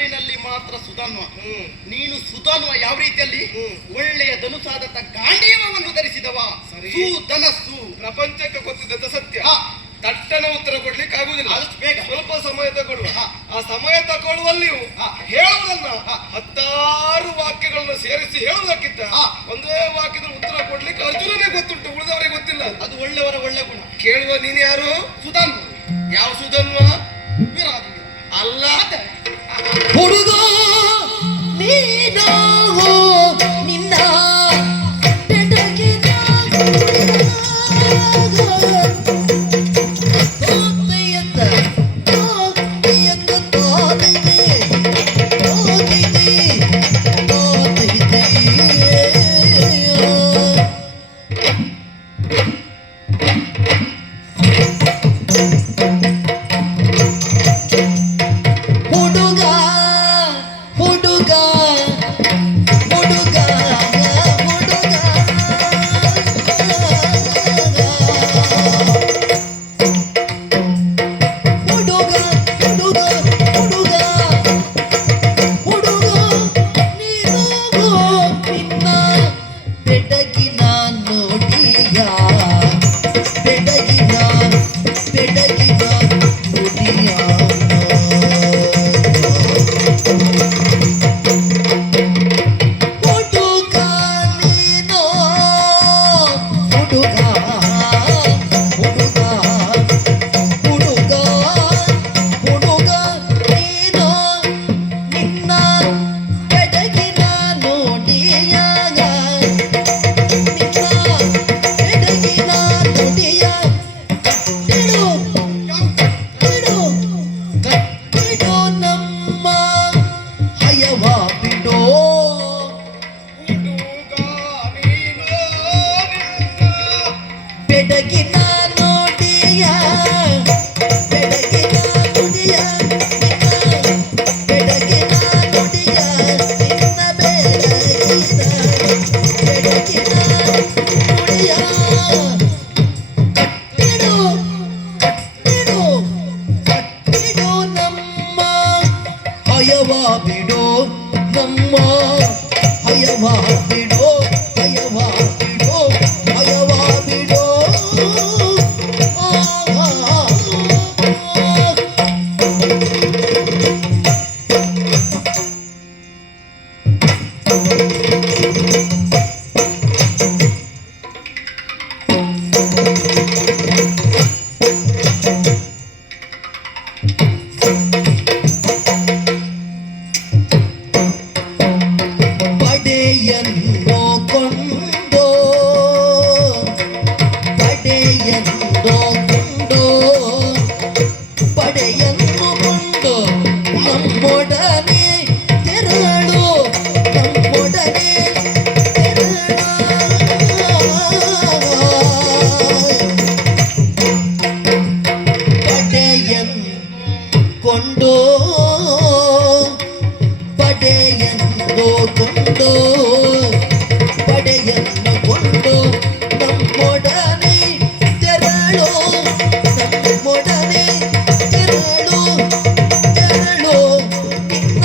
ಹೆಸರಿನಲ್ಲಿ ಮಾತ್ರ ಸುಧನ್ವ. ಹ್ಮ್. ನೀನು ಸುಧನ್ವ ಯಾವ ರೀತಿಯಲ್ಲಿ? ಹ್ಮ್. ಒಳ್ಳೆಯ ಧನುಸಾದ ಗಾಂಡೀವವನ್ನು ಧರಿಸಿದವ. ಸುಧನಸ್ಸು ಪ್ರಪಂಚಕ್ಕೆ ಗೊತ್ತಿದ್ದ ಸತ್ಯ. ತಟ್ಟನ ಉತ್ತರ ಕೊಡ್ಲಿಕ್ಕೆ ಆಗುದಿಲ್ಲ. ಅಷ್ಟು ಬೇಗ. ಸ್ವಲ್ಪ ಸಮಯ ತಗೊಳ್ಳುವ. ಆ ಸಮಯ ತಗೊಳ್ಳುವಲ್ಲಿಯೂ. ಹೇಳುವುದನ್ನ. ಹತ್ತಾರು ವಾಕ್ಯಗಳನ್ನು ಸೇರಿಸಿ ಹೇಳುವುದಕ್ಕಿಂತ. ಒಂದೇ ವಾಕ್ಯದ ಉತ್ತರ ಕೊಡ್ಲಿಕ್ಕೆ ಅರ್ಜುನನೇ ಗೊತ್ತುಂಟು ಉಳಿದವರಿಗೆ ಗೊತ್ತಿಲ್ಲ. ಅದು ಒಳ್ಳೆಯವರ ಒಳ್ಳೆ ಗುಣ. ಕೇಳುವ ನೀನು ಯಾರು? ಸುಧನ್ವ. ಯಾವ ಸುಧನ್ವ? ವಿರಾಜ. ಅಲ್ಲ. 보르가 미나워. ఎడగినా ಪಡೆಯನ್ನು ಕೊಂಡು ನಮ್ಮೊಡನೆ ತೆರಳು ತೆರಳು ತೆರಳು. ನಿನ್ನ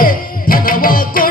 ಒಡಗೊಂಬೆ